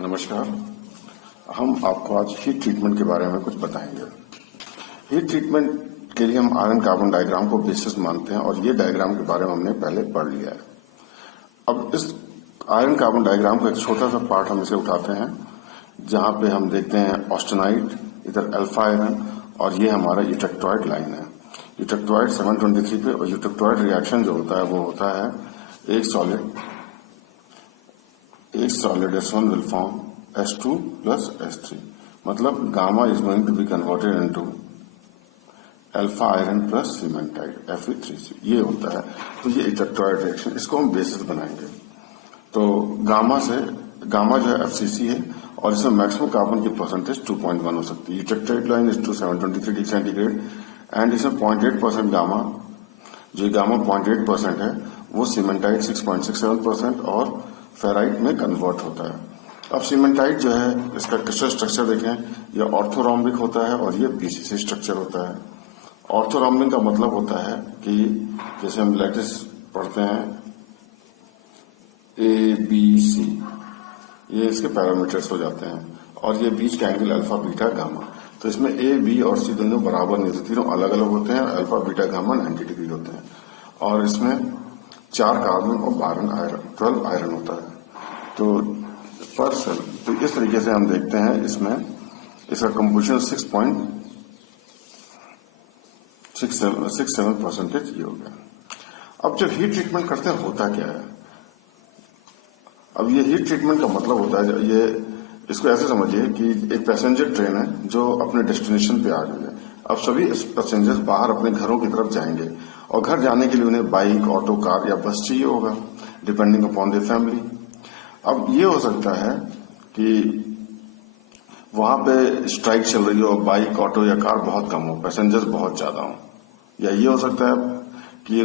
नमस्कार। हम आपको आज हीट ट्रीटमेंट के बारे में कुछ बताएंगे। हीट ट्रीटमेंट के लिए हम आयरन कार्बन डायग्राम को बेसिस मानते हैं और ये डायग्राम के बारे में हमने पहले पढ़ लिया है। अब इस आयरन कार्बन डायग्राम का एक छोटा सा पार्ट हम इसे उठाते हैं, जहां पे हम देखते हैं ऑस्टेनाइट, इधर अल्फा आयरन, और ये हमारा यूटेक्टोइड लाइन है। यूटेक्टोइड 723 पे, और यूटेक्टोइड रिएक्शन जो होता है वो होता है एक solid S1 will form S2 plus S3, मतलब gamma is going to be converted into alpha iron plus cementite Fe3C, ये होता है। तो ये यूटेक्टोइड रिएक्शन, इसको हम बेसिस बनाएंगे। तो गामा जो है FCC है, और इसमें मैक्सिमम कार्बन की परसेंटेज 2.1 हो सकती है। Eutectoid line is to 723 degree centigrade, and इसमें 0.8% गामा, जो गामा 0.8% है, वो सीमेंटाइड 6.67% और फेराइट में कन्वर्ट होता है। अब सीमेंटाइट जो है, इसका क्रिस्टल स्ट्रक्चर देखें, यह ऑर्थोरोम्बिक होता है और ये BCC स्ट्रक्चर होता है। ऑर्थोरोम्बिक का मतलब होता है कि जैसे हम लैटिस पढ़ते हैं ABC, ये इसके पैरामीटर्स हो जाते हैं, और ये बीच का एंगल अल्फा बीटा गामा। तो इसमें A, B और C दोनों बराबर नहीं होते, तीनों अलग अलग होते हैं। अल्फा बीटा गामा 90 डिग्री होते हैं, और इसमें 4 कार्बन और 12 आयरन होता है। तो पर सेल, तो इस तरीके से हम देखते हैं, इसमें इसका कंपोजिशन 6.67% ये हो गया। अब जब हीट ट्रीटमेंट करते हैं होता क्या है? अब ये हीट ट्रीटमेंट का मतलब होता है, ये इसको ऐसे समझिए कि एक पैसेंजर ट्रेन है जो अपने डेस्टिनेशन पे आ गई है। अब सभी पैसेंजर्स बाहर अपने घरों की तरफ जाएंगे, और घर जाने के लिए उन्हें बाइक, ऑटो, कार या बस चाहिए होगा, डिपेंडिंग अपॉन द फैमिली। अब ये हो सकता है कि वहां पे स्ट्राइक चल रही हो, बाइक, ऑटो या कार बहुत कम हो, पैसेंजर्स बहुत ज्यादा हो, या ये हो सकता है कि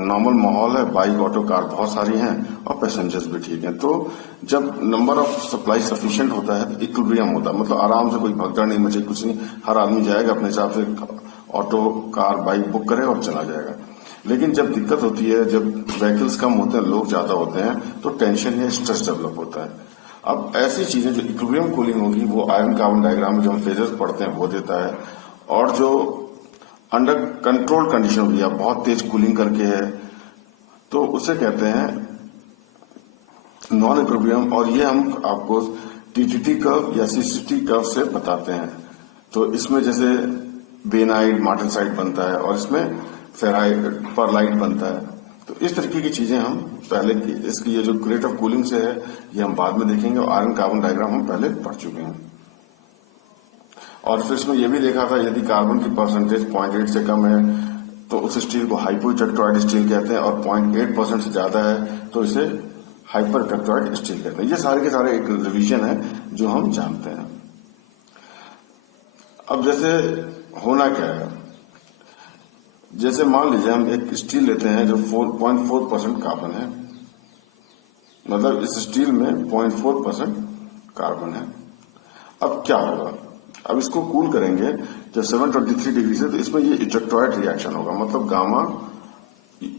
नॉर्मल माहौल है, बाइक, ऑटो, कार बहुत सारी हैं और पैसेंजर्स भी ठीक हैं। तो जब नंबर ऑफ सप्लाई सफिशिएंट होता है तो इक्विलिब्रियम होता है, मतलब आराम से कोई भगदड़ नहीं मचे, कुछ नहीं, हर आदमी जाएगा अपने हिसाब से, ऑटो, कार, बाइक बुक करे और चला जाएगा। लेकिन जब दिक्कत होती है, जब व्हीकल्स कम होते हैं, लोग ज्यादा होते हैं, तो टेंशन या स्ट्रेस डेवलप होता है। अब ऐसी चीजें जो इक्विलिब्रियम कूलिंग होगी वो आयरन कार्बन डायग्राम में जो हम फेजेस पढ़ते हैं वो देता है, और जो अंडर कंट्रोल कंडीशन होगी, आप बहुत तेज कूलिंग करके है, तो उसे कहते हैं नॉन इक्विलिब्रियम, और ये हम आपको TTT कर्व या CCT कर्व से बताते हैं। तो इसमें जैसे बेनाइट, मार्टेनसाइट बनता है, और इसमें फेराइट, परलाइट बनता है। तो इस तरीके की चीजें हम पहले की, इसकी ये जो रेट ऑफ कूलिंग से है ये हम बाद में देखेंगे, और आयरन कार्बन डायग्राम हम पहले पढ़ चुके हैं। और फिर इसमें यह भी देखा था, यदि कार्बन की परसेंटेज 0.8 से कम है तो उस स्टील को हाइपोइलेक्ट्रॉइड स्टील कहते हैं, और 0.8% से ज्यादा है तो इसे हाइपर इलेक्ट्रॉइड स्टील कहते हैं। ये सारे के सारे एक रिवीजन है जो हम जानते हैं। अब जैसे होना क्या है, जैसे मान लीजिए हम एक स्टील लेते हैं जो 4.4% कार्बन है, मतलब इस स्टील में 0.4% कार्बन है। अब क्या होगा? अब इसको कूल करेंगे जब 723 डिग्री से, तो इसमें ये यूटेक्टोइड रिएक्शन होगा, मतलब गामा,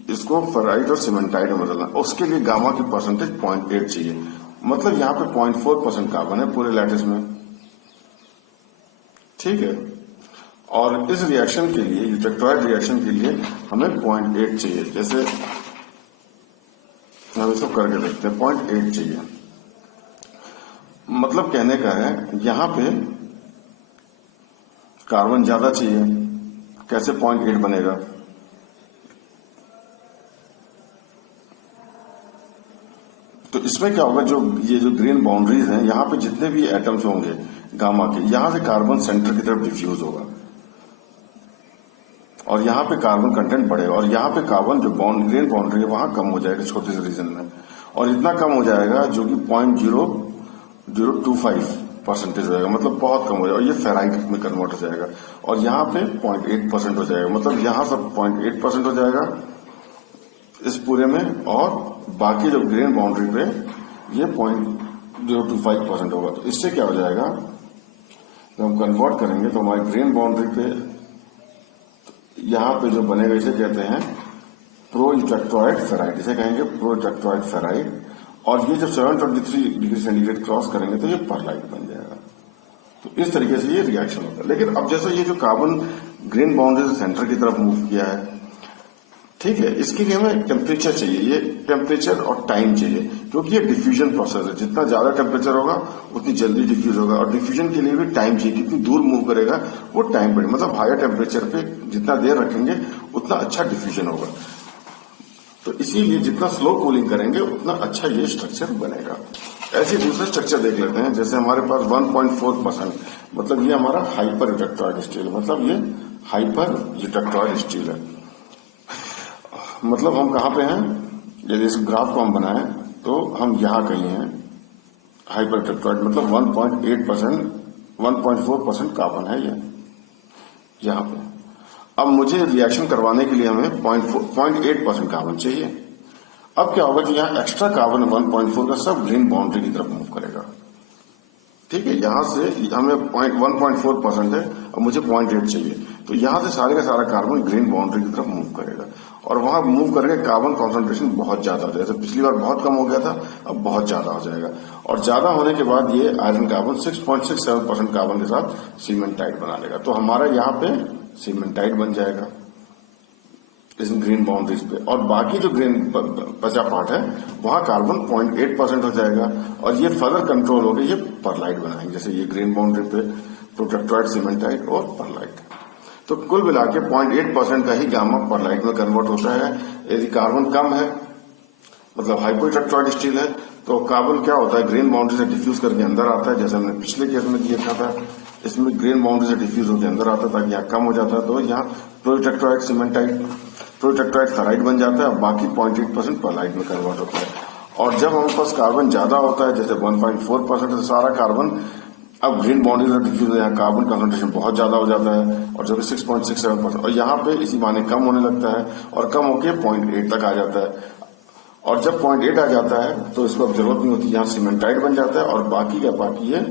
इसको फेराइट और सीमेंटाइड में बदलना। उसके लिए गामा की परसेंटेज 0.8 चाहिए, मतलब यहाँ पे 0.4% कार्बन है पूरे लैटिस में, ठीक है। और इस रिएक्शन के लिए, यूटेक्टोइड रिएक्शन के लिए हमें 0.8 चाहिए। जैसे हम इसको करके देखते हैं, 0.8 चाहिए, मतलब कहने का है यहां पे कार्बन ज्यादा चाहिए। कैसे 0.8 बनेगा? तो इसमें क्या होगा, जो ये जो ग्रीन बाउंड्रीज हैं, यहां पे जितने भी एटम्स होंगे गामा के, यहां से कार्बन सेंटर की तरफ डिफ्यूज होगा, और यहां पे कार्बन कंटेंट बढ़ेगा, और यहां पे कार्बन जो ग्रीन बाउंड्री है वहां कम हो जाएगा छोटे से रीजन में, और इतना कम हो जाएगा जो कि 0.0025% हो जाएगा, मतलब बहुत कम हो जाएगा, और ये फेराइट में कन्वर्ट हो जाएगा, और यहाँ पे 0.8% हो जाएगा, मतलब यहाँ सब 0.8% हो जाएगा इस पूरे में, और बाकी जो ग्रीन बाउंड्री पे ये 0.025% होगा। तो इससे क्या हो जाएगा, जब हम कन्वर्ट करेंगे तो हमारी ग्रीन बाउंड्री पे यहाँ पे जो बनेगा इसे कहते हैं प्रो यूटेक्टोइड फेराइट, इसे कहेंगे प्रो यूटेक्टोइड फेराइट, और ये जब 723 डिग्री सेंटीग्रेड क्रॉस करेंगे तो ये परलाइट बन जाएगा। तो इस तरीके से ये रिएक्शन होता है। लेकिन अब जैसे ये जो कार्बन ग्रेन बाउंड्री से सेंटर की तरफ मूव किया है, ठीक है, इसके लिए हमें टेम्परेचर चाहिए, ये टेम्परेचर और टाइम चाहिए, क्योंकि ये डिफ्यूजन प्रोसेस है। जितना ज्यादा टेम्परेचर होगा उतनी जल्दी डिफ्यूज होगा, और डिफ्यूजन के लिए भी टाइम चाहिए। कितनी दूर मूव करेगा वो टाइम पड़ेगा, मतलब हायर टेम्परेचर पे जितना देर रखेंगे उतना अच्छा डिफ्यूजन होगा। तो इसीलिए जितना स्लो कूलिंग करेंगे उतना अच्छा ये स्ट्रक्चर बनेगा। ऐसे दूसरे स्ट्रक्चर देख लेते हैं। जैसे हमारे पास 1.4%, मतलब ये हमारा हाइपर यूटेक्टॉइड स्टील, मतलब ये हाइपर यूटेक्टॉइड स्टील है। मतलब हम कहाँ पे हैं, यदि इस ग्राफ को हम बनाएं तो हम यहाँ कहीं हैं। हाइपर यूटेक्टॉइड मतलब 1.8%, 1.4% कार्बन है ये यहाँ पे। अब मुझे रिएक्शन करवाने के लिए हमें 0.8% कार्बन चाहिए। अब क्या होगा कि यहाँ एक्स्ट्रा कार्बन 1.4 का सब ग्रीन बाउंड्री की तरफ मूव करेगा। ठीक है, यहां से हमें 1.4% है और मुझे 0.8 चाहिए, तो यहां से सारे का सारा कार्बन ग्रीन बाउंड्री की तरफ मूव करेगा, और वहां मूव करके कार्बन कॉन्सेंट्रेशन बहुत ज्यादा हो जाएगा। जैसे पिछली बार बहुत कम हो गया था, अब बहुत ज्यादा हो जाएगा। और ज्यादा होने के बाद ये आयरन कार्बन 6.67% कार्बन के साथ सीमेंटाइट बना लेगा। तो हमारा यहाँ पे सीमेंटाइट बन जाएगा इस ग्रीन बाउंड्रीज पे, और बाकी जो ग्रीन बचा पार्ट है वहां कार्बन 0.8% हो जाएगा, और ये फर्दर कंट्रोल हो गए, ये परलाइट बनाएंगे। जैसे ये ग्रीन बाउंड्री पे प्रोटेक्टॉइड, सीमेंटाइट और परलाइट। तो कुल मिला के 0.8% का ही गामा परलाइट में कन्वर्ट होता है। यदि कार्बन कम है, मतलब हाइपोइलेक्ट्रॉइड स्टील है, तो कार्बन क्या होता है, ग्रीन बाउंड्री से डिफ्यूज करके अंदर आता है। जैसे हमने पिछले केस में देखा था, इसमें ग्रीन बाउंड्री से डिफ्यूज होकर अंदर आता था, यहाँ कम हो जाता है, तो यहाँ प्रोटेक्टॉइड, सीमेंटाइट, प्रोटेक्टॉइड थराइड बन जाता है, और बाकी 0.8% परलाइट में कन्वर्ट होता है। और जब हमारे पास कार्बन ज्यादा होता है, जैसे 1.4%, तो सारा कार्बन अब ग्रीन बाउंड्री से डिफ्यूज हो, यहाँ कार्बन कंसंट्रेशन बहुत ज्यादा हो जाता है, और जब 6.67%, और यहाँ पे इसी माने कम होने लगता है, और कम होके 0.8 तक आ जाता है। और जब 0.8 आ जाता है तो इसको अब जरूरत नहीं होती, यहाँ सीमेंटाइट बन जाता है, और बाकी का बाकी है।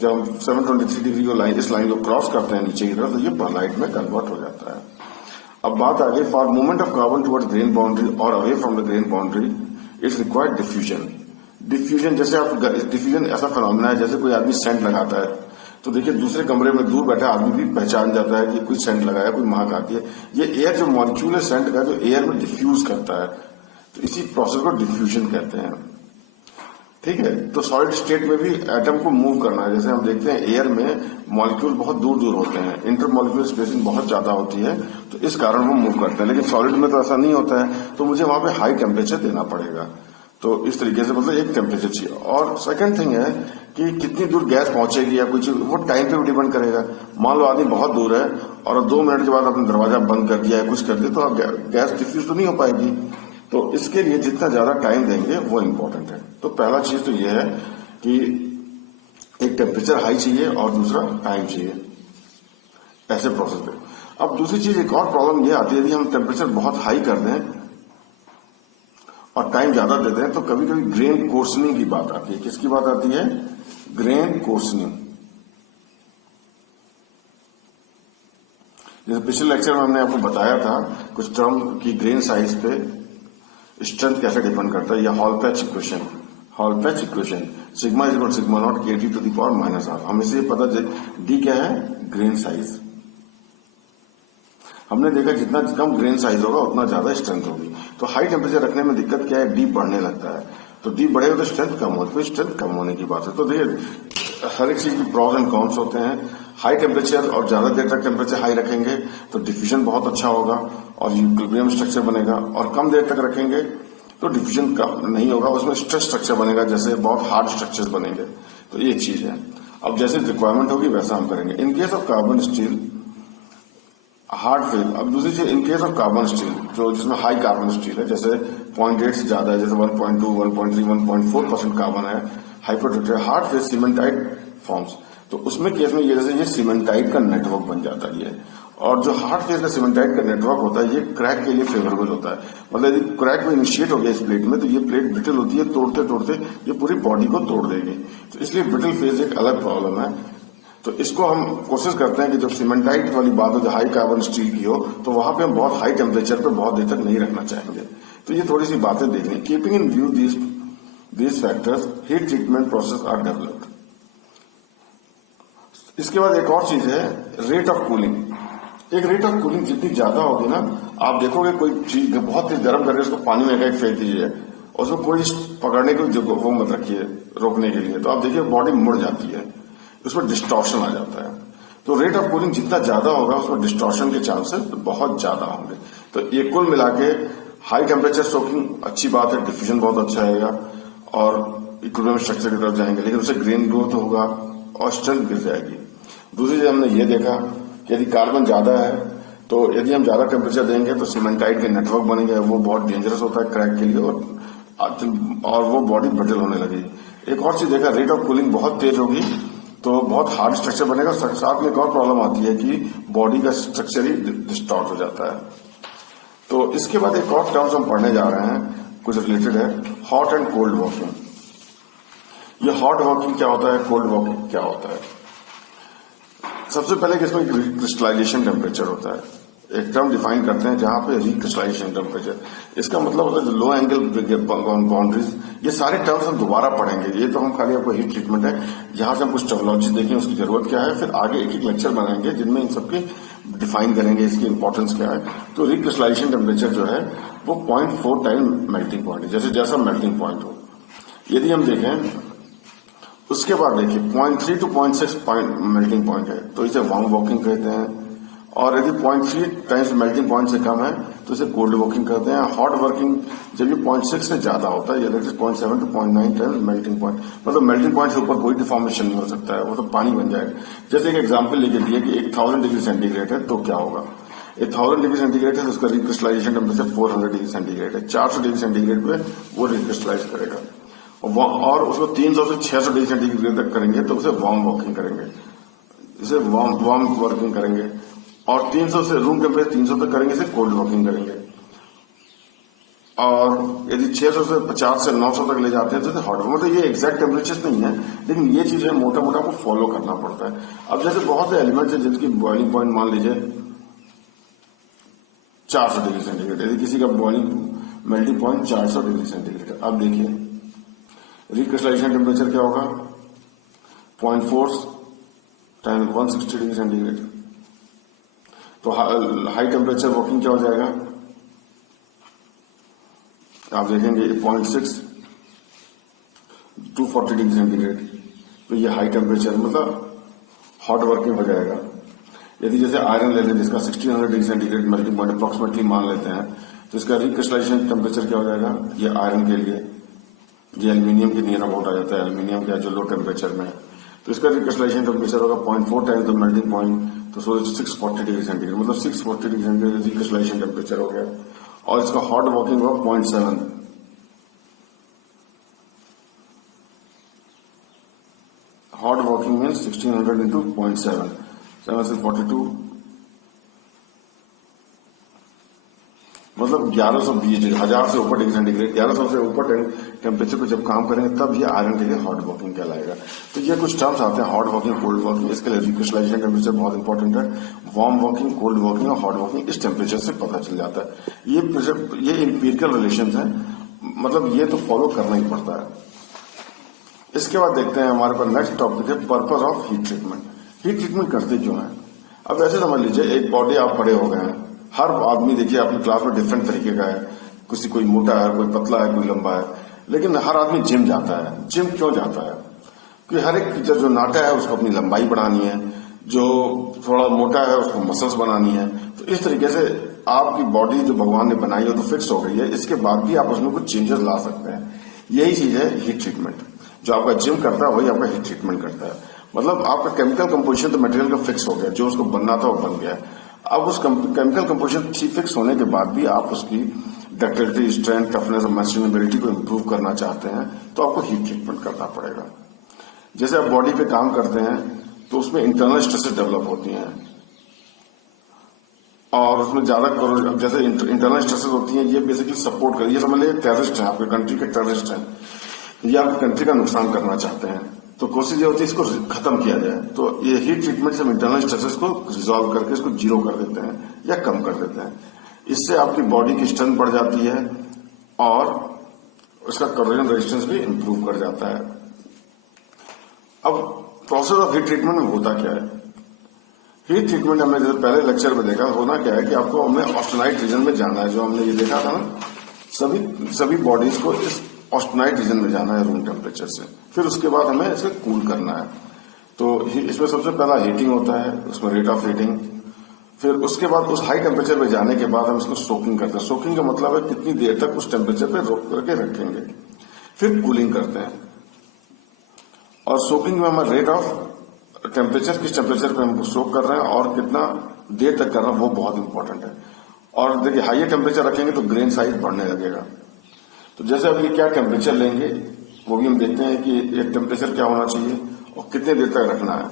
जब हम 723 डिग्री को इस लाइन को क्रॉस करते हैं नीचे की तरफ, तो ये परलाइट में कन्वर्ट हो जाता है। अब बात आ गई, for movement of carbon towards grain boundary और away from the grain boundary it's required diffusion. Diffusion, जैसे आप डिफ्यूजन ऐसा फिनोमेना है, जैसे कोई आदमी सेंट लगाता है, तो देखिए दूसरे कमरे में दूर बैठा आदमी भी पहचान जाता है कि कोई सेंट लगाया, कोई महक आती है। ये एयर जो मॉलिक्यूल है सेंट का, जो एयर में डिफ्यूज करता है, तो इसी प्रोसेस को डिफ्यूजन कहते हैं। ठीक है, तो सॉलिड स्टेट में भी एटम को मूव करना है। जैसे हम देखते हैं एयर में मॉलिक्यूल बहुत दूर दूर होते हैं, इंटर मॉलिक्यूलर स्पेसिंग बहुत ज्यादा होती है, तो इस कारण वो मूव करते हैं। लेकिन सॉलिड में तो ऐसा नहीं होता है, तो मुझे वहां पे हाई टेम्परेचर देना पड़ेगा। तो इस तरीके से मतलब एक टेम्परेचर चाहिए। और सेकंड थिंग है कि कितनी दूर गैस पहुंचेगी या कुछ, वो टाइम पे भी डिपेंड करेगा। मान लो आदमी बहुत दूर है और 2 मिनट के बाद आपने दरवाजा बंद कर दिया या कुछ कर दिया, तो गैस डिफ्यूज तो नहीं हो पाएगी। तो इसके लिए जितना ज्यादा टाइम देंगे वो इम्पोर्टेंट है। तो पहला चीज तो ये है कि एक टेम्परेचर हाई चाहिए और दूसरा टाइम चाहिए, ऐसे प्रोसेस में। अब दूसरी चीज, एक और प्रॉब्लम ये आती है, यदि हम टेम्परेचर बहुत हाई कर दें और टाइम ज्यादा देते हैं, तो कभी कभी ग्रेन कोर्सनिंग की बात आती है। किसकी बात आती है? ग्रेन कोर्सनिंग। जैसे पिछले लेक्चर में हमने आपको बताया था कुछ टर्म की ग्रेन साइज पे स्ट्रेंथ कैसे डिपेंड करता है, या Hall Petch equation sigma is equal sigma naught KT to the power -r। हमें से पता डी क्या है? Grain size. हमने देखा जितना कम ग्रेन साइज होगा उतना ज्यादा स्ट्रेंथ होगी। तो हाई टेम्परेचर रखने में दिक्कत क्या है? डी बढ़ने लगता है, तो डी बढ़ेगा तो स्ट्रेंथ कम होती है, स्ट्रेंथ कम होने की बात है। तो देखिए हर एक चीज की प्रॉस एंड कॉन्स होते हैं। हाई टेम्परेचर और ज्यादा देर तक टेम्परेचर हाई रखेंगे तो डिफ्यूजन बहुत अच्छा होगा और इक्विलिब्रियम स्ट्रक्चर बनेगा, और कम देर तक रखेंगे तो डिफ्यूजन कम नहीं होगा, उसमें स्ट्रेस स्ट्रक्चर बनेगा, जैसे बहुत हार्ड स्ट्रक्चर्स बनेंगे। तो ये एक चीज है। अब जैसे रिक्वायरमेंट होगी वैसा हम करेंगे। In case of carbon steel hard fail. अब दूसरी चीज, in case of carbon steel जो जिसमें हाई कार्बन स्टील है, जैसे 0.8 से ज्यादा है, जैसे 1.2, 1.3, 1.4% कार्बन है, हाइपोटेक्टिव हार्ड फेल सीमेंटाइट फॉर्म्स। तो उसमें केस में ये जैसे ये सीमेंटाइट का नेटवर्क बन जाता है ये, और जो हार्ड फेज का सीमेंटाइट का नेटवर्क होता है ये क्रैक के लिए फेवरेबल होता है। मतलब यदि क्रैक में इनिशिएट हो गया इस प्लेट में, तो ये प्लेट ब्रिटल होती है, तोड़ते तोड़ते ये पूरी बॉडी को तोड़ देगी। तो इसलिए ब्रिटल फेज एक अलग प्रॉब्लम है। तो इसको हम कोशिश करते हैं कि जब सीमेंटाइट वाली बात हो, जो हाई कार्बन स्टील की हो, तो वहां पे हम बहुत हाई टेम्परेचर पे बहुत देर तक नहीं रखना चाहेंगे। तो ये थोड़ी सी बातें देखनी। Keeping in view this these factors heat treatment process are developed. इसके बाद एक और चीज है रेट ऑफ कूलिंग। एक रेट ऑफ कूलिंग जितनी ज्यादा होगी ना, आप देखोगे कोई चीज बहुत तेज गर्म करके उसको पानी में एक फेंक दीजिए और उसको कोई पकड़ने की वो मत रखिए रोकने के लिए, तो आप देखिए बॉडी मुड़ जाती है, उसमें डिस्टॉर्शन आ जाता है। तो रेट ऑफ कूलिंग जितना ज्यादा होगा उसमें डिस्टॉर्शन के चांसेस बहुत ज्यादा होंगे। तो ये कुल मिला के हाई टेम्परेचर सोकिंग अच्छी बात है, डिफ्यूजन बहुत अच्छा आएगा और इक्विलिब्रियम स्ट्रक्चर की तरफ जाएंगे, लेकिन उससे ग्रेन ग्रोथ होगा और स्ट्रेंथ गिर जाएगी। दूसरी चीज हमने ये देखा कि यदि कार्बन ज्यादा है तो यदि हम ज्यादा टेम्परेचर देंगे तो सीमेंटाइट के नेटवर्क बनेंगे, वो बहुत डेंजरस होता है क्रैक के लिए और वो बॉडी ब्रिटल होने लगेगी। एक और चीज देखा, रेट ऑफ कूलिंग बहुत तेज होगी तो बहुत हार्ड स्ट्रक्चर बनेगा। साथ में एक और प्रॉब्लम आती है कि बॉडी का स्ट्रक्चर ही डिस्टॉर्ट हो जाता है। तो इसके बाद एक और टर्म्स हम पढ़ने जा रहे हैं, कुछ रिलेटेड है, हॉट एंड कोल्ड वॉकिंग। ये हॉट वॉकिंग क्या होता है, कोल्ड वॉकिंग क्या होता है? सबसे पहले कि इसमें रिक्रिस्टलाइजेशन टेम्परेचर होता है, एक टर्म डिफाइन करते हैं जहां पे रिक्रिस्टलाइजेशन टेम्परेचर, इसका मतलब होता है लो एंगल बाउंड्रीज। ये सारे टर्म्स हम दोबारा पढ़ेंगे, ये तो हम खाली आपको हीट ट्रीटमेंट है, जहां से हम कुछ टर्मिनोलॉजी देखें उसकी जरूरत क्या है, फिर आगे एक एक लेक्चर बनाएंगे जिनमें इन सबकी डिफाइन करेंगे इसकी इंपॉर्टेंस क्या है। तो रिक्रिस्टलाइजेशन टेम्परेचर जो है वो 0.4 टाइम मेल्टिंग पॉइंट है, जैसे जैसा मेल्टिंग पॉइंट हो। यदि हम देखें उसके बाद देखिए 0.3 to 0.6 पॉइंट मेल्टिंग पॉइंट है तो इसे वार्म वॉकिंग कहते हैं, और यदि 0.3 टाइम्स मेल्टिंग पॉइंट से कम है तो इसे कोल्ड वॉकिंग कहते हैं। हॉट वर्किंग जब ये 0.6 से ज्यादा होता है, यदि 0.7 to 0.9 टाइम्स मेल्टिंग पॉइंट, मतलब मेल्टिंग पॉइंट से ऊपर कोई डिफॉर्मेशन नहीं हो सकता है, वो तो पानी बन जाएगा। जैसे एक एग्जाम्पल लेके दिए कि 1000 डिग्री सेंटीग्रेड है तो क्या होगा, 1000 डिग्री सेंटीग्रेड है तो उसका रिक्रिस्टलाइजेशन टेम्परेचर 400 डिग्री सेंटीग्रेड है, 400 डिग्री सेंटीग्रेड पे वो रिक्रिस्टलाइज करेगा और उसको 300 से 600 डिग्री सेंटीग्रेड तक करेंगे तो उसे वार्म वॉकिंग करेंगे, इसे वार्म वर्किंग करेंगे। और 300 से रूम टेम्परेचर 300 तक करेंगे, इसे कोल्ड वॉकिंग करेंगे। और यदि 600 से 50 से 900 तक ले जाते हैं तो इसे हॉट, मतलब ये एग्जैक्ट टेम्परेचर नहीं है, लेकिन ये चीजें मोटा मोटा को फॉलो करना पड़ता है। अब जैसे बहुत से एलिमेंट्स हैं जिनकी बॉइलिंग पॉइंट मान लीजिए 400 डिग्री सेंटीग्रेड, यदि किसी का boiling melting point 400 degree centigrade है, अब देखिए रिक्रिस्टलाइजेशन टेम्परेचर क्या होगा, 0.4 टाइम 160 डिग्री सेंटीग्रेड। तो हाई टेम्परेचर वॉकिंग क्या हो जाएगा, आप देखेंगे 0.6 240 डिग्री सेंटीग्रेड, तो ये हाई टेम्परेचर मतलब हॉट वर्किंग हो जाएगा। यदि जैसे आयरन ले लें जिसका 1600 degree centigrade melting point approximately मान लेते हैं, तो इसका रिक्रिस्टलाइजेशन टेम्परेचर क्या हो जाएगा, ये आयरन के लिए, ये एल्यूमिनियम के नियर अबाउट आ जाता है, एल्यूमिनियम का जो लो टेम्परेचर में है, तो इसका रिक्रिस्टलाइजेशन टेम्परेचर होगा 0.4 टाइम्स द मेल्टिंग पॉइंट, तो 640 डिग्री सेंटीग्रेड, मतलब 640 डिग्री सेंटीग्रेड रिक्रिस्टलाइजेशन टेम्परेचर हो गया। और इसका हॉट वॉकिंग होगा 0.7, हॉट वॉकिंग मीन 1600 इंटू 0.7, 7 से 42, मतलब 1120 डिग्री, 1000 से ऊपर डिग्री सेंटीग्रेड, 1100 से ऊपर टेम्परेचर पे जब काम करेंगे तब ये आयरन के लिए हॉट वॉकिंग कहलाएगा। तो ये कुछ टर्म्स आते हैं, हॉट वॉकिंग, कोल्ड वॉकिंग, इसके लिए रिक्रिस्टलाइजेशन टेम्परेचर बहुत इंपॉर्टेंट है। वार्म वॉकिंग, कोल्ड वॉकिंग और हॉट वॉकिंग इस टेम्परेचर से पता चल जाता है। ये इंपीरिकल रिलेशन है, मतलब ये तो फॉलो करना ही पड़ता है। इसके बाद देखते हैं हमारे पास नेक्स्ट टॉपिक है purpose of heat treatment. Heat treatment करते क्यों है? अब ऐसे समझ लीजिए एक बॉडी आप पड़े हो गए हैं, हर आदमी देखिए अपनी क्लास में डिफरेंट तरीके का है, किसी कोई मोटा है, कोई पतला है, कोई लंबा है, लेकिन हर आदमी जिम जाता है। जिम क्यों जाता है? क्योंकि हर एक जो नाटा है उसको अपनी लंबाई बढ़ानी है, जो थोड़ा मोटा है उसको मसल्स बनानी है। तो इस तरीके से आपकी बॉडी जो भगवान ने बनाई है तो फिक्स हो गई है, इसके बाद भी आप उसमें कुछ चेंजेस ला सकते हैं। यही चीज है हीट ट्रीटमेंट। जो आपका जिम करता है वही आपका हीट ट्रीटमेंट करता है। मतलब आपका केमिकल कंपोजिशन तो मटेरियल का फिक्स हो गया, जो उसको बनना था वो बन गया। अब उस केमिकल कंपोजिशन फिक्स होने के बाद भी आप उसकी डक्टिलिटी, स्ट्रेंथ, टफनेस और मैस्टेनेबिलिटी को इम्प्रूव करना चाहते हैं तो आपको हीट ट्रीटमेंट करना पड़ेगा। जैसे आप बॉडी पे काम करते हैं तो उसमें इंटरनल स्ट्रेसेस डेवलप होती हैं और उसमें ज्यादा जैसे इंटरनल स्ट्रेसेस होती हैं, ये बेसिकली सपोर्ट कर, ये समझ लीजिए टेररिस्ट है, आपके कंट्री के टेररिस्ट हैं, ये आपकी कंट्री का नुकसान करना चाहते हैं, तो कोशिश ये होती है इसको खत्म किया जाए। तो ये हीट ट्रीटमेंट से हम इंटरनल स्ट्रेसेस को रिजॉल्व करके इसको जीरो कर देते हैं या कम कर देते हैं। इससे आपकी बॉडी की स्ट्रेंथ बढ़ जाती है और उसका करोजन रेजिस्टेंस भी इंप्रूव कर जाता है। अब प्रोसेस ऑफ हीट ट्रीटमेंट में होता क्या है? हीट ट्रीटमेंट हमने जैसे पहले लेक्चर में देखा, होना क्या है कि आपको हमें ऑस्टेनाइट रीजन में जाना है। जो हमने ये देखा था ना, सभी बॉडीज को इस ऑस्टेनाइट रीजन में जाना है रूम टेम्परेचर से, फिर उसके बाद हमें इसे कूल करना है। तो इसमें सबसे पहला हीटिंग होता है, उसमें रेट ऑफ हीटिंग, फिर उसके बाद उस हाई टेम्परेचर पे जाने के बाद हम इसको सोकिंग करते हैं। सोकिंग का मतलब है कितनी देर तक उस टेम्परेचर पे रोक करके रखेंगे, फिर कूलिंग करते हैं। और सोकिंग में हमारा रेट ऑफ टेम्परेचर, किस टेम्परेचर पे हम सोक कर रहे हैं और कितना देर तक कर रहे हैं, वो बहुत इंपॉर्टेंट है। और देखिए हाई टेम्परेचर रखेंगे तो ग्रेन साइज बढ़ने लगेगा। तो जैसे अब ये क्या टेम्परेचर लेंगे वो भी हम देखते हैं कि एक टेम्परेचर क्या होना चाहिए और कितने देर तक रखना है।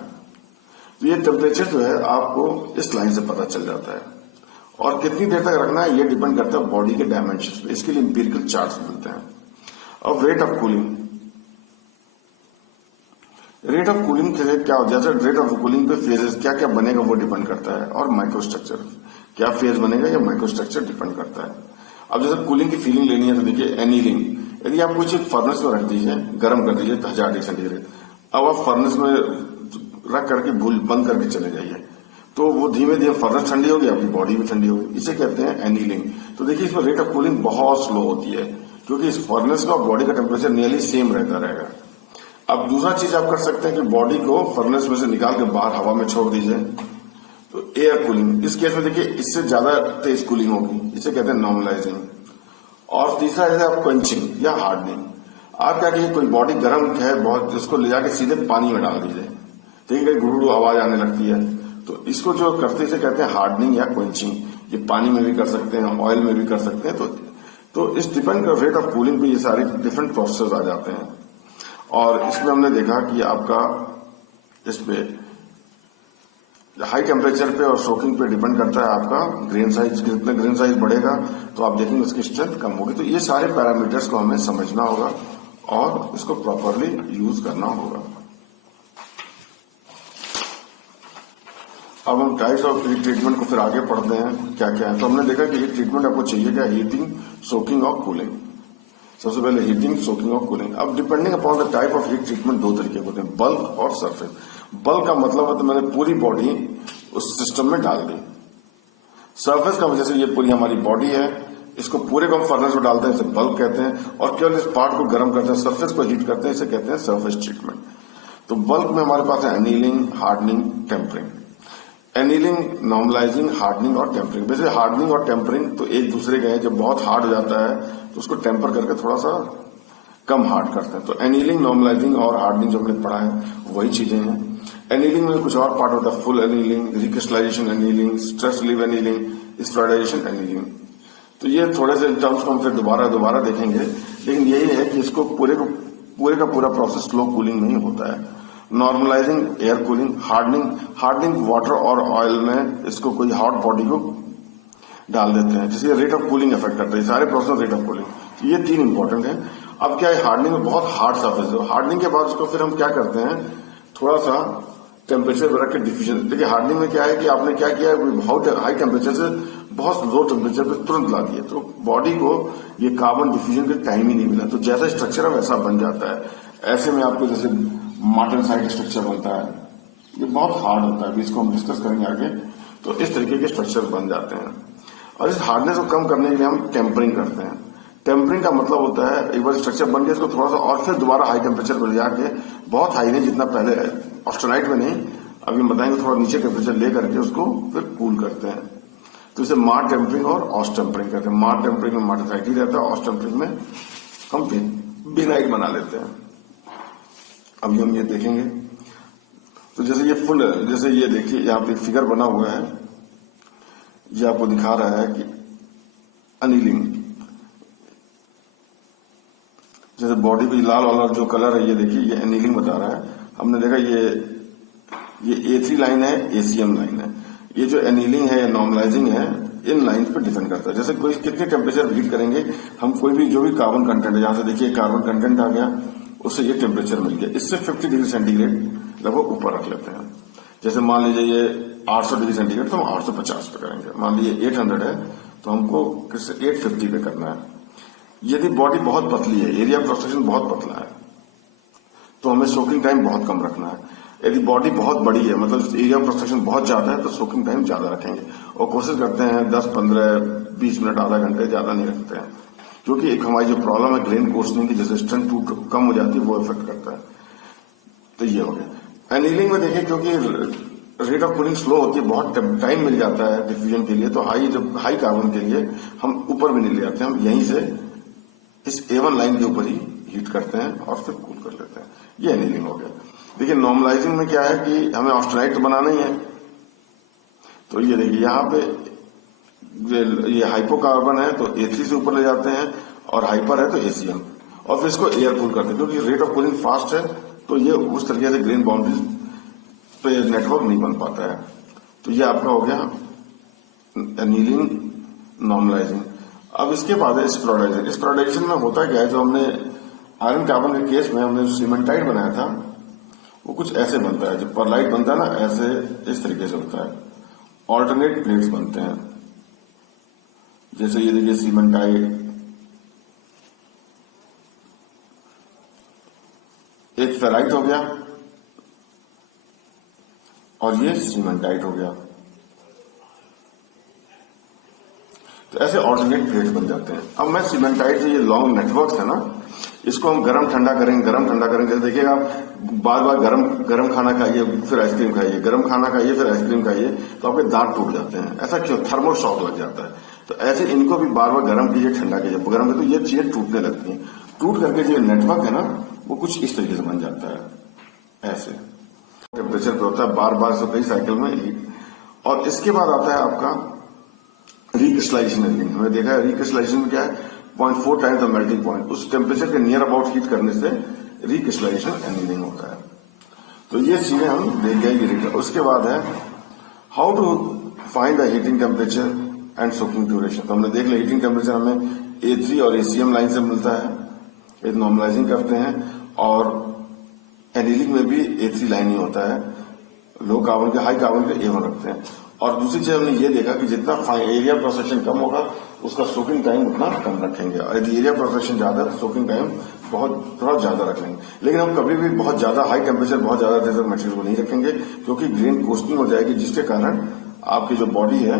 तो ये टेम्परेचर जो है आपको इस लाइन से पता चल जाता है, और कितनी देर तक रखना है ये डिपेंड करता है बॉडी के डायमेंशन पे। इसके लिए इंपीरिकल चार्ट्स मिलते हैं। अब rate of cooling, rate of cooling क्या हो जाता है? रेट ऑफ कूलिंग पे फेजेस क्या क्या बनेगा वो डिपेंड करता है, और माइक्रोस्ट्रक्चर क्या फेज बनेगा या माइक्रोस्ट्रक्चर डिपेंड करता है। अब जैसे कूलिंग की फीलिंग लेनी है तो देखिए एनीलिंग, यदि आप कुछ फर्नेस में रख दीजिए, गर्म कर दीजिए 1000 डिग्री सेंटीग्रेड, अब आप फर्नेस में रख करके बंद करके चले जाइए, तो वो धीमे धीमे फर्नेस ठंडी होगी, आपकी बॉडी भी ठंडी होगी। इसे कहते हैं एनीलिंग। तो देखिए इसमें रेट ऑफ कूलिंग बहुत स्लो होती है, क्योंकि इस फर्नेस का बॉडी का टेम्परेचर नियरली सेम रहता रहेगा। अब दूसरा चीज आप कर सकते हैं कि बॉडी को फर्नेस में से निकाल के बाहर हवा में छोड़ दीजिए, तो एयर कूलिंग। इस केस में देखिए इससे ज्यादा तेज कूलिंग होगी, इसे कहते हैं नॉर्मलाइजिंग। और तीसरा है आप क्वेंचिंग या हार्डनिंग। आप क्या कीजिए, कोई बॉडी गर्म है बहुत, इसको ले जाके सीधे पानी में डाल दीजिए, ठीक है, गुड़गुड़ू आवाज आने लगती है, तो इसको जो करते इसे कहते हैं हार्डनिंग या क्वेंचिंग। ये पानी में भी कर सकते हैं, ऑयल में भी कर सकते हैं। तो इस डिपेंड कर रेट ऑफ कूलिंग पे ये सारे डिफरेंट प्रोसेस आ जाते हैं। और इसमें हमने देखा कि आपका इस पे हाई टेम्परेचर पे और सोकिंग पे डिपेंड करता है आपका ग्रेन साइज। जितना ग्रेन साइज बढ़ेगा तो आप देखेंगे उसकी स्ट्रेंथ कम होगी। तो ये सारे पैरामीटर्स को हमें समझना होगा और इसको प्रॉपरली यूज करना होगा। अब हम टाइप्स ऑफ हीट ट्रीटमेंट को फिर आगे पढ़ते हैं क्या क्या है। तो हमने देखा कि हीट ट्रीटमेंट आपको चाहिए क्या, हीटिंग, सोकिंग और कूलिंग। सबसे पहले हीटिंग, सोकिंग और कूलिंग। अब depending upon the type of heat treatment दो तरीके होते हैं, बल्क और सरफेस। बल्क का मतलब है तो मैंने पूरी बॉडी उस सिस्टम में डाल दी। सरफेस का वजह से ये पूरी हमारी बॉडी है, इसको पूरे को हम फर्नेस में डालते हैं, इसे बल्क कहते हैं, और केवल इस पार्ट को गर्म करते हैं, सरफेस को हीट करते हैं, इसे कहते हैं सरफेस ट्रीटमेंट। तो बल्क में हमारे पास है annealing, hardening, tempering. Annealing, normalising, hardening और टेम्परिंग। वैसे हार्डनिंग और टेम्परिंग तो एक दूसरे के हैं। जब बहुत हार्ड हो जाता है तो उसको टेम्पर करके थोड़ा सा कम हार्ड करते हैं। तो एनीलिंग, नॉर्मलाइजिंग और हार्डनिंग जो हमने पढ़ा है वही चीजें हैं। एनीलिंग में कुछ और पार्ट होता है, full annealing, recrystallisation annealing, stress relieve annealing, sterilisation annealing. तो ये थोड़े से टर्म्स को हम फिर दोबारा देखेंगे, लेकिन यही है कि इसको पूरे का पूरा प्रोसेस स्लो कूलिंग नहीं होता है। Normalising air cooling, hardening water और ऑयल में इसको कोई हॉट बॉडी को डाल देते हैं, जिससे रेट ऑफ कूलिंग इफेक्ट करता है। सारे प्रोसेस रेट ऑफ कूलिंग, तो ये तीन इंपॉर्टेंट है। अब क्या है, हार्डनिंग में बहुत हार्ड सरफेस है। हार्डनिंग के बाद उसको फिर हम क्या करते हैं, थोड़ा सा टेम्परेचर रख के डिफ्यूजन। देखिए हार्डनिंग में क्या है कि आपने क्या किया, बहुत हाई टेम्परेचर से बहुत लो टेम्परेचर पे तुरंत ला दिया, तो बॉडी को ये कार्बन डिफ्यूजन के टाइम ही नहीं मिला, तो जैसा स्ट्रक्चर है वैसा बन जाता है। ऐसे में आपको जैसे मार्टेनसाइट स्ट्रक्चर बनता है, ये बहुत हार्ड होता है, इसको हम डिस्कस करेंगे आगे। तो इस तरीके के स्ट्रक्चर बन जाते हैं, और इस हार्डनेस को कम करने के लिए हम टेम्परिंग करते हैं। टेम्परिंग का मतलब होता है एक बार स्ट्रक्चर बन गया इसको थोड़ा सा और फिर दोबारा हाई टेम्परेचर पर जाके, बहुत हाई नहीं, जितना पहले ऑस्टेनाइट में नहीं, अभी हम बताएंगे, थोड़ा नीचे टेम्परेचर ले करके उसको फिर कूल करते हैं। तो इसे मार टेम्परिंग और ऑस टेम्परिंग करते हैं। मार टेम्परिंग में मार्टेनसाइट ही रहता है, ऑस टेम्परिंग में हम बिनाइट बना लेते हैं। अभी हम ये देखेंगे। तो जैसे ये फुल, जैसे ये देखिए यहाँ पे फिगर बना हुआ है, ये आपको दिखा रहा है कि अनिलिंग, जैसे बॉडी पे लाल वाला जो कलर है ये देखिए, ये एनीलिंग बता रहा है। हमने देखा ये A3 लाइन है, ACM लाइन है। ये जो एनीलिंग है या नॉर्मलाइजिंग है, इन लाइन पे डिपेंड करता है। जैसे कोई कितने टेम्परेचर हीट करेंगे हम, कोई भी जो भी कार्बन कंटेंट है, यहां से देखिए कार्बन कंटेंट आ गया, उससे ये टेम्परेचर मिल गया, इससे 50 डिग्री सेंटीग्रेड लगभग ऊपर रख लेते हैं। जैसे मान लीजिए ये 800 डिग्री सेंटीग्रेड, तो हम 850 पे करेंगे। मान लीजिए 800 है तो हमको 850 पे करना है। यदि बॉडी बहुत पतली है, एरिया क्रॉस सेक्शन बहुत पतला है, तो हमें सोकिंग टाइम बहुत कम रखना है। यदि बॉडी बहुत बड़ी है, मतलब एरिया क्रॉस सेक्शन बहुत ज्यादा है, तो सोकिंग टाइम ज्यादा रखेंगे और कोशिश करते हैं 10, 15, 20 मिनट, आधा घंटे, ज्यादा नहीं रखते हैं, क्योंकि एक हमारी जो प्रॉब्लम है ग्रेन कोर्सनिंग की, जैसे स्ट्रेंथ टूट कम हो जाती है, वो इफेक्ट करता है। तो ये हो गया। एनीलिंग में देखिए, क्योंकि रेट ऑफ कूलिंग स्लो होती है, बहुत टाइम मिल जाता है डिफ्यूजन के लिए, तो जब हाई कार्बन के लिए हम ऊपर भी नहीं ले जाते, हम यहीं से इस A1 लाइन के ऊपर ही हीट करते हैं और फिर कूल कर लेते हैं। ये एनीलिंग हो गया। देखिए नॉर्मलाइजिंग में क्या है कि हमें ऑस्टेनाइट तो बनाना ही है, तो ये देखिए यहाँ पे ये हाइपोकार्बन है तो A3 से ऊपर ले जाते हैं, और हाइपर है तो ACM, और फिर इसको एयर कूल करते हैं, क्योंकि रेट ऑफ कूलिंग फास्ट है, तो ये उस तरीके से ग्रेन बाउंड्रीज पे नेटवर्क नहीं बन पाता है। तो ये आपका हो गया एनीलिंग, नॉर्मलाइजिंग। अब इसके बाद है स्पॉराइजेशन। स्पॉराइजेशन में होता क्या है, जो हमने आयरन कार्बन के केस में हमने सीमेंटाइट बनाया था, वो कुछ ऐसे बनता है, जो परलाइट बनता है ना, ऐसे इस तरीके से होता है, ऑल्टरनेट प्लेट्स बनते हैं। जैसे ये देखिए सीमेंटाइट, एक फेराइट हो गया और ये सीमेंटाइट हो गया, तो ऐसे ऑल्टरनेट प्लेट्स बन जाते हैं। अब मैं सीमेंटाइट से, ये लॉन्ग नेटवर्क है ना, इसको हम गरम ठंडा करेंगे, गरम ठंडा करेंगे। जैसे देखिएगा आप बार बार गरम खाना खाइए, फिर आइसक्रीम खाइए, गरम खाना खाइए, फिर आइसक्रीम खाइए, तो आपके दांत टूट जाते हैं। ऐसा क्यों? थर्मल शॉक लग जाता है। तो ऐसे इनको भी बार बार गरम कीजिए, ठंडा कीजिए, गरम कीजिए, तो ये चीजें टूटने लगती हैं। टूट करके जो नेटवर्क है ना, वो कुछ इस तरीके से बन जाता है, ऐसे टेम्परेचर पे होता है, बार बार से कई साइकिल में हीट। और इसके बाद आता है आपका रिक्रिस्टलाइजेशन एनीलिंग। हमने देखा है रिक्रिस्टलाइजेशन में क्या है, 0.4 टाइम्स द मेल्टिंग पॉइंट, उस टेम्परेचर के नियर अबाउट हीट करने से रिक्रिस्टलाइजेशन एनीलिंग होता है। तो ये चीजें हम देख गए। उसके बाद है how to find the heating temperature and soaking duration. तो हमने देख लिया हीटिंग टेम्परेचर हमें A3 और ACM लाइन से मिलता है, एक नॉर्मलाइजिंग करते हैं, और एनीलिंग में भी A3 लाइन ही होता है, लो कार्बन के हाई कार्बन के A1 रखते हैं। और दूसरी चीज हमने ये देखा कि जितना एरिया क्रॉस सेक्शन कम होगा, उसका सोकिंग टाइम उतना कम रखेंगे, और यदि एरिया क्रॉस सेक्शन ज्यादा है तो सोकिंग टाइम थोड़ा ज्यादा रख लेंगे। लेकिन हम कभी भी बहुत ज्यादा हाई टेम्परेचर, बहुत ज्यादा देर तक मटेरियल को नहीं रखेंगे, क्योंकि ग्रेन कोस्टिंग हो जाएगी, जिसके कारण आपकी जो बॉडी है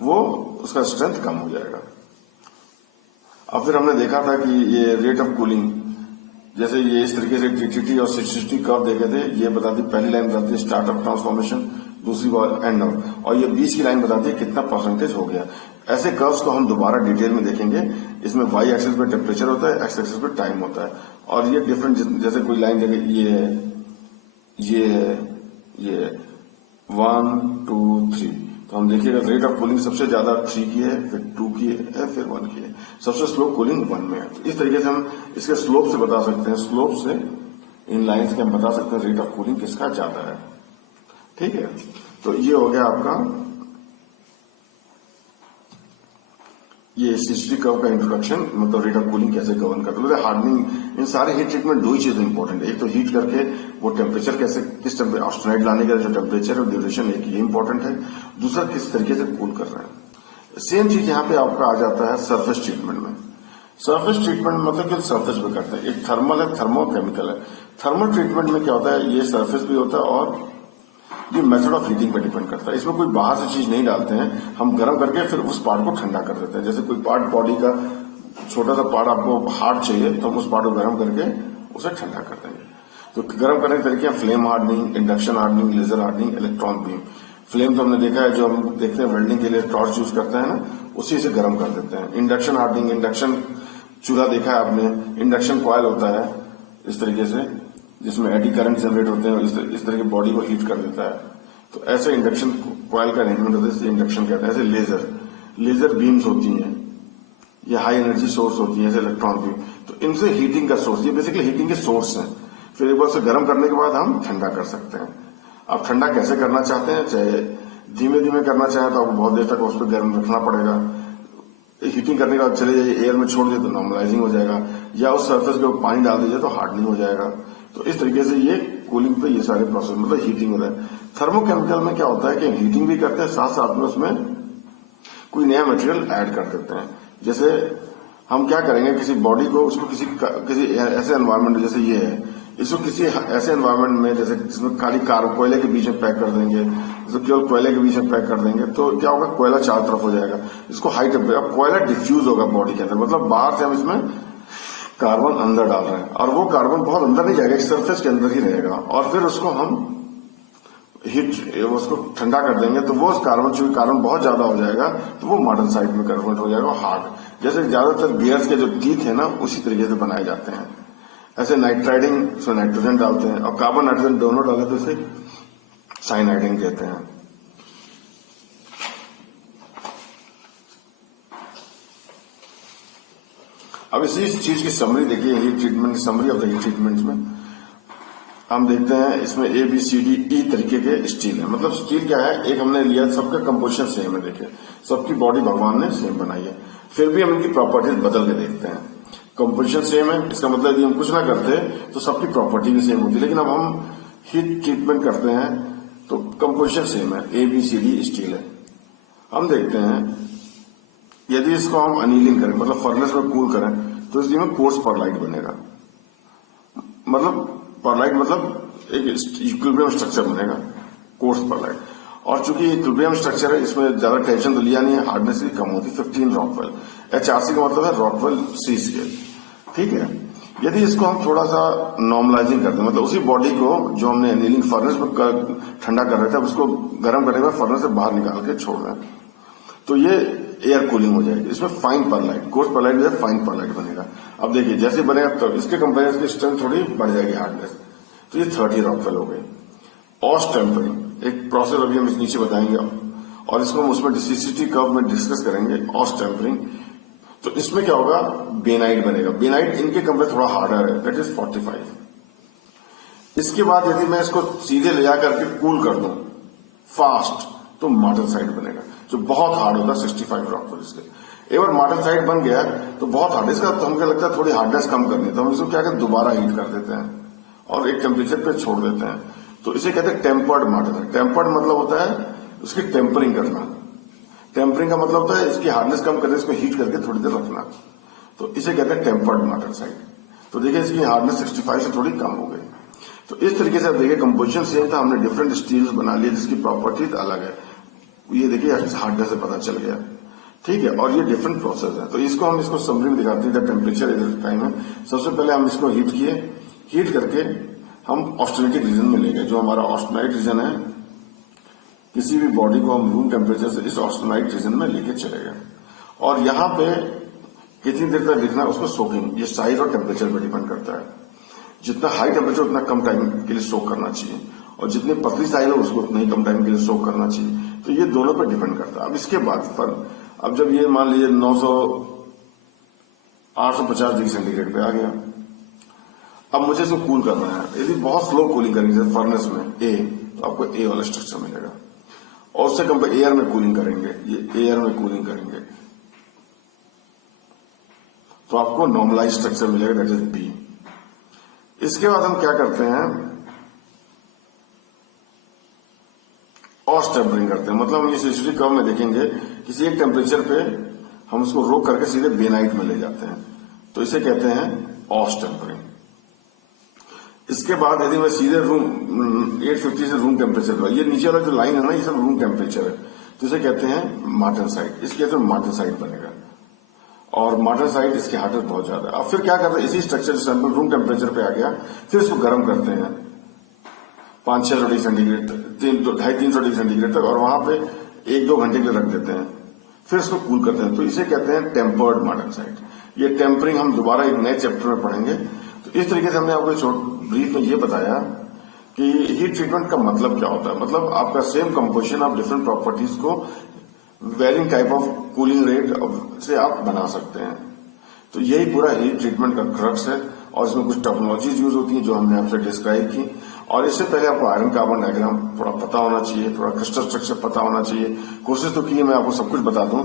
वो उसका स्ट्रेंथ कम हो जाएगा। अब फिर हमने देखा था कि ये रेट ऑफ कूलिंग, जैसे ये इस तरीके से TTT और 60 कर्व देखे थे, ये बताती, पहली लाइन बताती है स्टार्ट ऑफ ट्रांसफॉर्मेशन, दूसरी बार एंड ऑफ, और ये 20 की लाइन बताती है कितना परसेंटेज हो गया। ऐसे कर्व्स को हम दोबारा डिटेल में देखेंगे। इसमें Y एक्सिस पे टेम्परेचर होता है, X एक्सिस पे टाइम होता है, और ये डिफरेंट, जैसे कोई लाइन देखे, ये है 1, 2, 3, तो हम देखिएगा रेट ऑफ कूलिंग सबसे ज्यादा 3 की है, फिर 2 की है, फिर 1 की है, सबसे स्लो कूलिंग 1 में है। तो इस तरीके से हम इसके स्लोप से बता सकते हैं, स्लोप से, इन लाइंस के हम बता सकते हैं रेट ऑफ कूलिंग किसका ज्यादा है। ठीक है, तो ये हो गया आपका ये 60 कर्व का इंट्रोडक्शन, मतलब रेट ऑफ कूलिंग कैसे गवर्न करते हैं। हार्डनिंग, इन सारे हीट ट्रीटमेंट दो ही चीजें इंपॉर्टेंट है, एक तो हीट करके वो टेम्परेचर कैसे, किस ऑस्टेनाइट लाने का जो टेम्परेचर और ड्यूरेशन, एक ये इंपॉर्टेंट है, दूसरा किस तरीके से कूल कर रहे हैं। सेम चीज यहाँ पे आपका आ जाता है सरफेस ट्रीटमेंट में। सरफेस ट्रीटमेंट मतलब कि सरफेस पे करते हैं, एक थर्मल है, थर्मोकेमिकल है। थर्मल ट्रीटमेंट में क्या होता है, ये सरफेस भी होता है, और ये मेथड ऑफ हीटिंग पे डिपेंड करता है। इसमें कोई बाहर से चीज नहीं डालते हैं, हम गर्म करके फिर उस पार्ट को ठंडा कर देते हैं। जैसे कोई पार्ट बॉडी का छोटा सा पार्ट आपको हार्ड चाहिए, तो हम उस पार्ट को गर्म करके उसे ठंडा कर देंगे। तो गर्म करने के तरीके flame hardening, induction hardening, laser hardening, electron beam. Flame तो हमने देखा है, जो हम देखते हैं वेल्डिंग के लिए टॉर्च यूज करते हैं ना, उसी से गर्म कर देते हैं। इंडक्शन हार्डनिंग, इंडक्शन चूल्हा देखा है आपने, इंडक्शन कॉयल होता है इस तरीके से, जिसमें एडी करंट जनरेट होते हैं, इस तरह की बॉडी को हीट कर देता है। तो ऐसे इंडक्शन कॉयल का अरेंजमेंट होता है, इसे इंडक्शन कहते हैं। ऐसे लेजर बीम्स होती हैं, ये हाई एनर्जी सोर्स होती है, जैसे इलेक्ट्रॉन बीम। तो इनसे हीटिंग का सोर्स, ये बेसिकली हीटिंग के सोर्स हैं। फिर एक बार से गर्म करने के बाद हम ठंडा कर सकते हैं। आप ठंडा कैसे करना चाहते हैं, चाहे धीमे धीमे करना चाहें तो आपको बहुत देर तक उस पर गर्म रखना पड़ेगा। हीटिंग करने के बाद चले जाइए, एयर में छोड़ दिए तो नॉर्मलाइजिंग हो जाएगा, या उस सरफेस के ऊपर पानी डाल दीजिए तो हार्डनिंग हो जाएगा। तो इस तरीके से ये कूलिंग पे ये सारे प्रोसेस, मतलब हीटिंग होता है। थर्मोकेमिकल में क्या होता है कि हीटिंग भी करते हैं, साथ साथ में उसमें कोई नया मटेरियल ऐड कर देते हैं। जैसे हम क्या करेंगे, किसी बॉडी को उसको किसी ऐसे एनवायरमेंट जैसे ये है, इसको किसी ऐसे एनवायरमेंट में जैसे जिसमें खाली कोयले के बीच में पैक कर देंगे, इसको केवल कोयले के बीच में पैक कर देंगे तो क्या होगा, कोयला चारों तरफ हो जाएगा। इसको हाई टेम्परेचर, कोयला डिफ्यूज होगा बॉडी के अंदर, मतलब बाहर से हम इसमें कार्बन अंदर डाल रहे हैं और वो कार्बन बहुत अंदर नहीं जाएगा, एक सरफेस के अंदर ही रहेगा। और फिर उसको हम उसको ठंडा कर देंगे तो वो कार्बन, चूंकि कार्बन बहुत ज्यादा हो जाएगा तो वो मार्टेनसाइट में कन्वर्ट हो जाएगा हार्ड। जैसे ज्यादातर गियर्स के जो टीथ है ना उसी तरीके से बनाए जाते हैं। ऐसे नाइट्राइडिंग उसमें नाइट्रोजन डालते हैं और कार्बन नाइट्रोजन दोनों डाले तो इसे साइनाइडिंग कहते हैं। अब इसी चीज की समरी देखिए, heat treatment, summary of the heat treatment में हम देखते हैं इसमें ABCDE तरीके के स्टील है। मतलब स्टील क्या है, एक हमने लिया, सबका कंपोजिशन सेम है, देखिए सबकी बॉडी भगवान ने सेम बनाई है, फिर भी हम इनकी प्रॉपर्टीज बदल के देखते हैं। कंपोजिशन सेम है, इसका मतलब यदि हम कुछ ना करते तो सबकी प्रॉपर्टी भी सेम होती, लेकिन अब हम हीट ट्रीटमेंट करते हैं तो कंपोजिशन सेम है, ABCD स्टील है। हम देखते हैं यदि इसको हम अनीलिंग करें, मतलब फर्नेस में कूल करें, तो इसमें कोर्स परलाइट बनेगा। मतलब परलाइट मतलब एक इक्विलिब्रियम स्ट्रक्चर बनेगा, कोर्स परलाइट। और चूंकि इक्विलिब्रियम स्ट्रक्चर है, इसमें ज्यादा टेंशन तो लिया नहीं है, हार्डनेस भी कम होती, 15 रॉकवेल। HRC का मतलब है रॉकवेल C स्केल, ठीक है। यदि इसको हम थोड़ा सा नॉर्मलाइजिंग करते हैं, मतलब उसी बॉडी को जो हमने अनीलिंग फर्नेस में ठंडा कर रहे थे, उसको गर्म करने के बाद फर्नेस से बाहर निकाल के छोड़ रहे हैं, तो ये एयर कूलिंग हो जाएगी। इसमें फाइन परलाइट, कोर्स परलाइट जो है फाइन परलाइट बनेगा। अब देखिए जैसे बनेगा तो इसके कंपेरिजन की स्ट्रेंथ थोड़ी बढ़ जाएगी, हार्डनेस। तो ये 30 रॉकवेल हो गई। ऑस टेम्परिंग एक प्रोसेस अभी हम नीचे बताएंगे और इसको हम उसमें डिसिसिटी कर्व में डिस्कस करेंगे, ऑस टेम्परिंग। तो इसमें क्या होगा, बेनाइट बनेगा। बेनाइट इनके कंपेयर थोड़ा हार्डर है, दैट इज 45। इसके बाद यदि मैं इसको सीधे ले जाकर के कूल कर दूं फास्ट, तो मार्टेनसाइट बनेगा, जो बहुत हार्ड होता है, 65 रॉकवेल इसके। एक बार मार्टेनसाइट बन गया तो बहुत हार्ड, इसका तो हमको लगता है थोड़ी हार्डनेस कम करनी है, तो हम इसको क्या करते, दोबारा हीट कर देते हैं और एक टेम्परेचर पे छोड़ देते हैं, तो इसे कहते हैं टेम्पर्ड मार्टेनसाइट। टेम्पर्ड मतलब होता है उसकी टेम्परिंग करना। टेम्परिंग का मतलब होता है इसकी हार्डनेस कम करके इसको हीट करके थोड़ी देर रखना, तो इसे कहते हैं टेम्पर्ड मार्टेनसाइट। तो देखिए इसकी हार्डनेस 65 से थोड़ी कम हो गई। तो इस तरीके से देखिए कंपोजिशन सेम था, हमने डिफरेंट स्टील्स बना लिए जिसकी प्रॉपर्टीज अलग है। ये देखिए हार्डनेस से पता चल गया, ठीक है। और ये डिफरेंट प्रोसेस है, तो इसको समरी में दिखाते हैं। टेम्परेचर इधर टाइम है, सबसे पहले हम इसको हीट किए, हीट करके हम ऑस्टेनेटिक रीजन में ले गए। जो हमारा ऑस्टेनाइट रीजन है, किसी भी बॉडी को हम रूम टेम्परेचर से इस ऑस्टेनाइट रीजन में लेके चले गए और यहाँ पे कितनी देर तक लिखना है उसको सोकिंग, ये साइज और टेम्परेचर पर डिपेंड करता है। जितना हाई टेम्परेचर उतना कम टाइम के लिए सोक करना चाहिए और जितनी पतली साइज हो उसको उतना ही कम टाइम के लिए सोक करना चाहिए। तो ये दोनों पर डिपेंड करता है। अब इसके बाद अब जब ये मान लीजिए 850 डिग्री सेंटीग्रेड पे आ गया, अब मुझे इसको कूल करना है। यदि बहुत स्लो कूलिंग करेंगे जैसे फर्नेस में ए, तो आपको ए वाला स्ट्रक्चर मिलेगा। और उससे कम पे एयर में कूलिंग करेंगे, ये एयर में कूलिंग करेंगे तो आपको नॉर्मलाइज स्ट्रक्चर मिलेगा, दैट इज बी। इसके बाद हम क्या करते हैं, ऑस टेम्परिंग करते हैं। मतलब हम ये सिचुएशन कर्व में देखेंगे किसी एक टेम्परेचर पे हम उसको रोक करके सीधे बेनाइट में ले जाते हैं, तो इसे कहते हैं ऑस टेम्परिंग। इसके बाद यदि मैं सीधे रूम 850 से रूम टेम्परेचर पर, ये नीचे वाला जो लाइन है ना, ये सब रूम टेम्परेचर है, तो इसे कहते हैं मार्टेनसाइट। इसके तो मार्टेनसाइट बनेगा और मार्टेनसाइट इसकी हार्डनेस बहुत ज्यादा है। अब फिर क्या करते हैं, इसी स्ट्रक्चर सैंपल रूम टेम्परेचर पे आ गया, फिर इसको गर्म करते हैं 500-600 डिग्री सेंटीग्रेड, 250-300 डिग्री सेंटीग्रेड तक, और वहां पे 1-2 घंटे के लिए रख देते हैं, फिर इसको कूल करते हैं, तो इसे कहते हैं टेम्पर्ड मार्टेनसाइट। ये टेम्परिंग हम दोबारा एक नए चैप्टर में पढ़ेंगे। तो इस तरीके से हमने आपको ब्रीफ में ये बताया कि हीट ट्रीटमेंट का मतलब क्या होता है। मतलब आपका सेम कंपोजिशन आप डिफरेंट प्रॉपर्टीज को varying type of cooling rate से आप बना सकते हैं। तो यही पूरा हीट ट्रीटमेंट का क्रक्स है और इसमें कुछ टेक्नोलॉजीज यूज होती हैं जो हमने आपसे डिस्क्राइब की। और इससे पहले आपको आयरन कार्बन डायग्राम थोड़ा पता होना चाहिए, थोड़ा क्रिस्टल स्ट्रक्चर पता होना चाहिए। कोशिश तो की है मैं आपको सब कुछ बता दूं,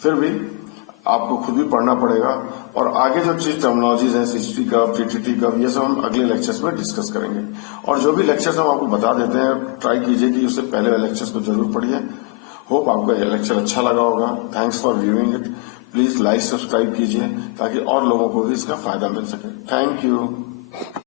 फिर भी आपको खुद भी पढ़ना पड़ेगा। और आगे जो चीज टर्मिनोलॉजीज हैं, सीसीटी कर्व, टीटीटी कर्व, ये सब हम अगले लेक्चर्स में डिस्कस करेंगे। और जो भी लेक्चर्स हम आपको बता देते हैं, ट्राई कीजिए कि उससे पहले वाले लेक्चर्स को जरूर पढ़िए। होप आपको यह लेक्चर अच्छा लगा होगा। Thanks for viewing it. Please like subscribe कीजिए ताकि और लोगों को भी इसका फायदा मिल सके। Thank you.